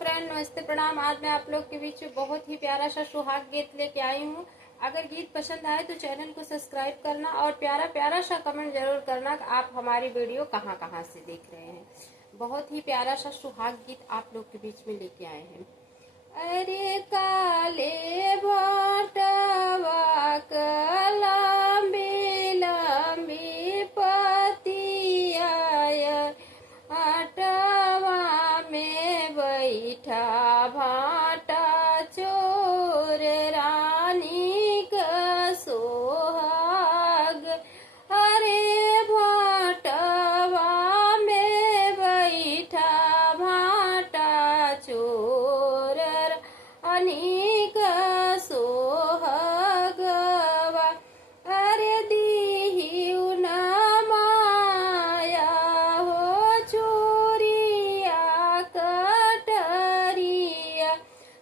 Friend, नमस्ते, प्रणाम। आज मैं आप लोग के बीच में बहुत ही प्यारा सा सुहाग गीत लेके आई हूँ। अगर गीत पसंद आए तो चैनल को सब्सक्राइब करना और प्यारा प्यारा सा कमेंट जरूर करना कि आप हमारी वीडियो कहाँ कहाँ से देख रहे हैं। बहुत ही प्यारा सा सुहाग गीत आप लोग के बीच में लेके आए हैं। अरे काले भाटवा लंबी लंबी पतिया, आटवा में बैठा भाटा चोर, रानी का सोहाग। अरे भाटवा में बैठा भाटा चोर, रानी का सोहागवा। अरे दीहिउ न माया हो चोरिया कटरिया,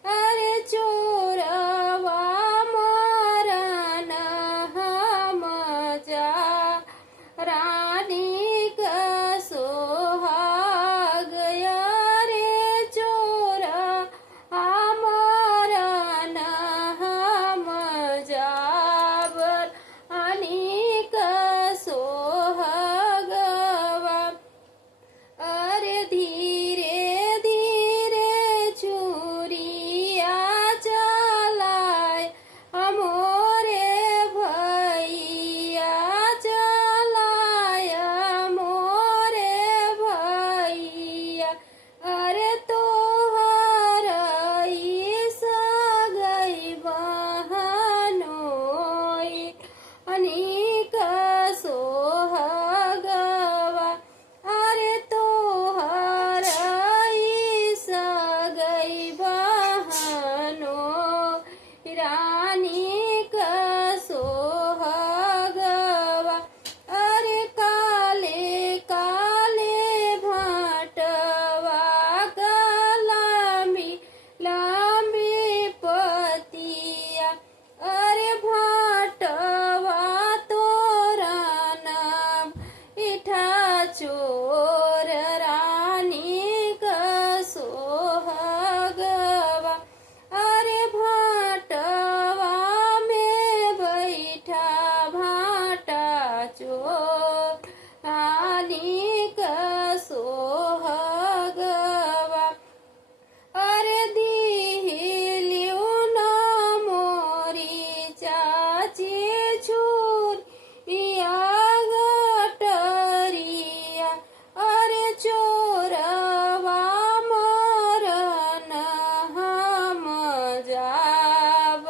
अरे चोरवा मरन हम जा, रानी का सोहाग। अरे चोरा मरन हम जाबर, रानी का सोहागवा। अरे धीरे धीरे छुरिया चलाए हमोरे भैया, चलाए मोरे भैया। अरे तोहर सगई बहनोई, अनिक सोहागवा। अरे तोहर सगई बहनो, रानी का सोहागवा। अरे काले काले भाटवा लंबी लंबी पतिया, अरे भाटवा तोरा नाम इठा चोर, रानी का सोहागवा। अरे भाटवा में बैठा भाटा चोर, रानी का सोहागवा। अरे दिहिलिउ न मोरी चाची छुरिया गटरिया, अरे चोरवा मरन हम जाब,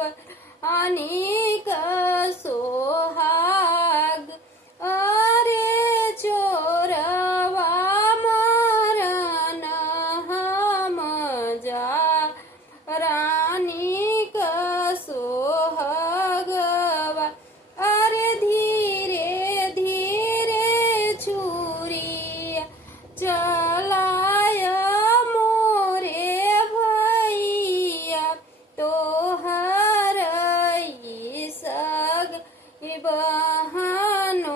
रानी का सोहाग। अरे चोरवा मरन हम जा, रानी का सोहागवा। अरे धीरे धीरे छुरिया चलाय मोरे भैया, तोहर सग बहनोई,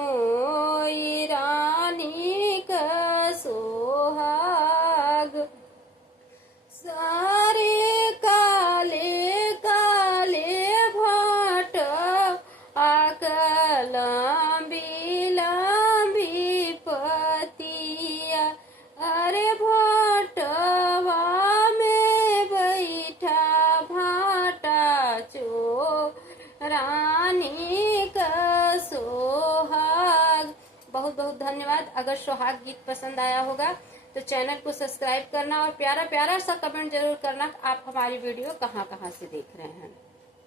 रानी का सोहाग। सारे काले काले भाट लंबी लंबी पतिया, अरे भाटवा में बैठा भाटा चोर, रानी का सोहाग। बहुत बहुत धन्यवाद। अगर सुहाग गीत पसंद आया होगा तो चैनल को सब्सक्राइब करना और प्यारा प्यारा सा कमेंट जरूर करना कि आप हमारी वीडियो कहाँ कहाँ से देख रहे हैं।